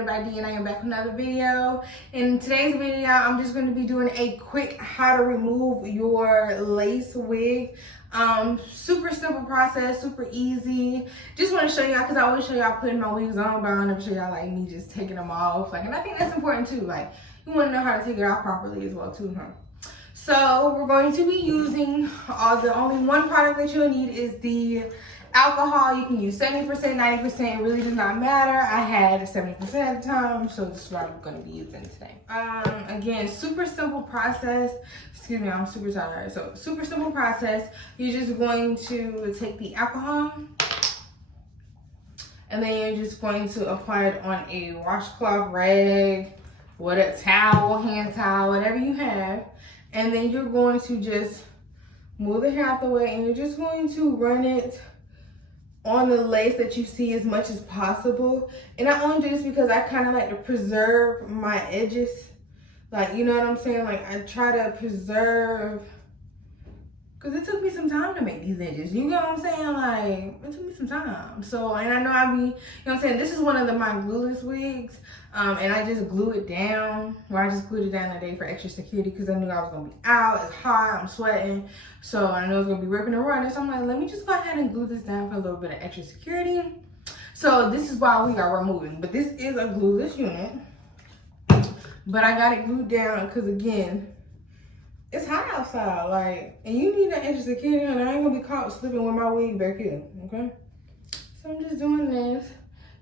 Blendedbydee, and I am back with another video. In today's video, I'm just going to be doing a quick how to remove your lace wig. Super simple process, super easy. Just want to show y'all, because I always show y'all putting my wigs on, but I don't never show y'all like me just taking them off. Like, and I think that's important too. Like, you want to know how to take it off properly as well too, huh? So we're going to be using the only one product that you'll need is the alcohol. You can use 70%, 90%, it really does not matter. I had 70% at the time, so this is what I'm going to be using today. Again, super simple process. Excuse me, I'm super tired. So super simple process. You're just going to take the alcohol and then you're just going to apply it on a washcloth rag, with a towel, hand towel, whatever you have. And then you're going to just move the hair out the way and you're just going to run it on the lace that you see as much as possible. And I only do this because I kind of like to preserve my edges. Like, you know what I'm saying? Like, I try to preserve, because it took me some time to make these edges. You get what I'm saying? Like, it took me some time. So, and I know I be, you know what I'm saying? This is one of my glueless wigs. And I just glue it down. Well, I just glued it down today for extra security because I knew I was going to be out. It's hot. I'm sweating. So I know it's going to be ripping and running. So I'm like, let me just go ahead and glue this down for a little bit of extra security. So this is why we are removing. But this is a glueless unit. But I got it glued down because, again, it's hot outside. Like, and you need that extra security. And I ain't going to be caught slipping with my wig back here. Okay? So I'm just doing this.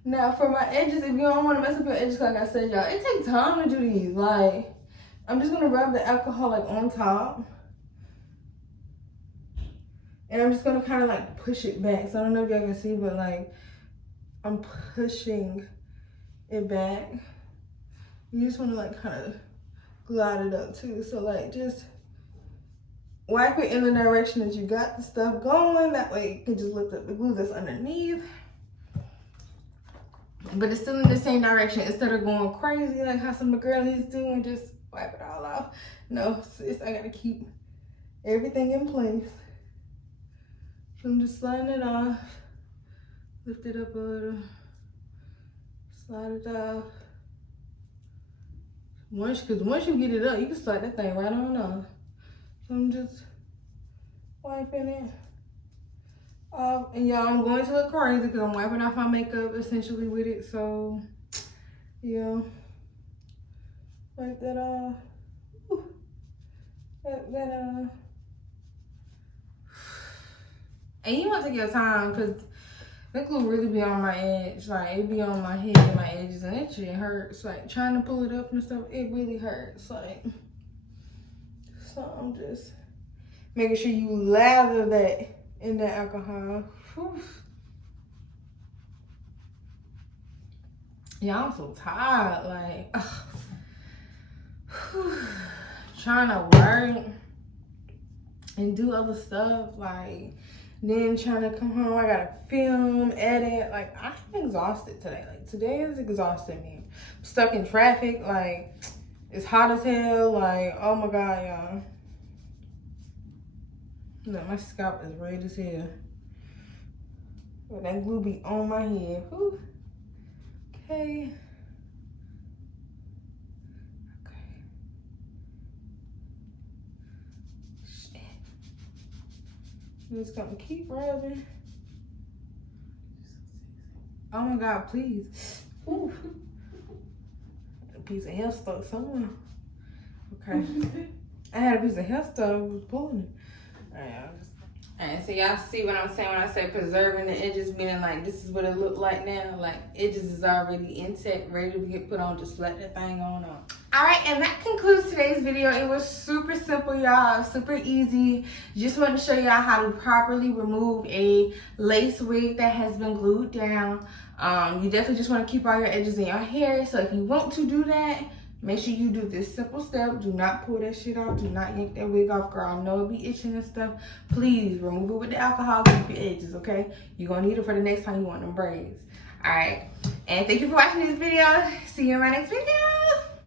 Now, for my edges, if you don't want to mess up your edges, like I said, y'all, it takes time to do these. Like, I'm just going to rub the alcohol, like, on top. And I'm just going to kind of, like, push it back. So I don't know if y'all can see, but, like, I'm pushing it back. You just want to, like, kind of glide it up, too. So, like, just wipe it in the direction that you got the stuff going. That way, you can just lift up the glue that's underneath. But it's still in the same direction. Instead of going crazy like how some of the girlies do and just wipe it all off. No, sis, I gotta keep everything in place. So I'm just sliding it off. Lift it up a little. Slide it off. Because once you get it up, you can slide that thing right on off. So I'm just wiping it off. And y'all, I'm going to look crazy because I'm wiping off my makeup essentially with it. So, yeah. Wipe that off. Wipe that off. And you want to take your time because that glue really be on my edge. Like, it be on my head and my edges, and that shit hurts. Like, trying to pull it up and stuff, it really hurts. Like, so I'm just making sure you lather that in the alcohol. Whew. Yeah, I'm so tired. Like, trying to work and do other stuff. Like, then trying to come home, I gotta film, edit. Like, I'm exhausted today. Like, today is exhausting me. I'm stuck in traffic. Like, it's hot as hell. Like, oh my God, y'all. Look, my scalp is red as hell. But that glue be on my head. Whew. Okay. Okay. Shit. I'm just gonna keep rubbing. Oh my God, please. Ooh. A piece of hair stuck somewhere. Okay. I had a piece of hair stuck, I was pulling it. Alright, so y'all see what I'm saying when I say preserving the edges, meaning like this is what it look like now. Like, edges is already intact, ready to get put on, just let that thing on up. Alright, and that concludes today's video. It was super simple, y'all, super easy. Just wanted to show y'all how to properly remove a lace wig that has been glued down. You definitely just want to keep all your edges in your hair. So if you want to do that, make sure you do this simple step. Do not pull that shit off. Do not yank that wig off, girl. I know it be itching and stuff. Please remove it with the alcohol. Keep your edges, okay? You're going to need it for the next time you want them braids. All right. And thank you for watching this video. See you in my next video.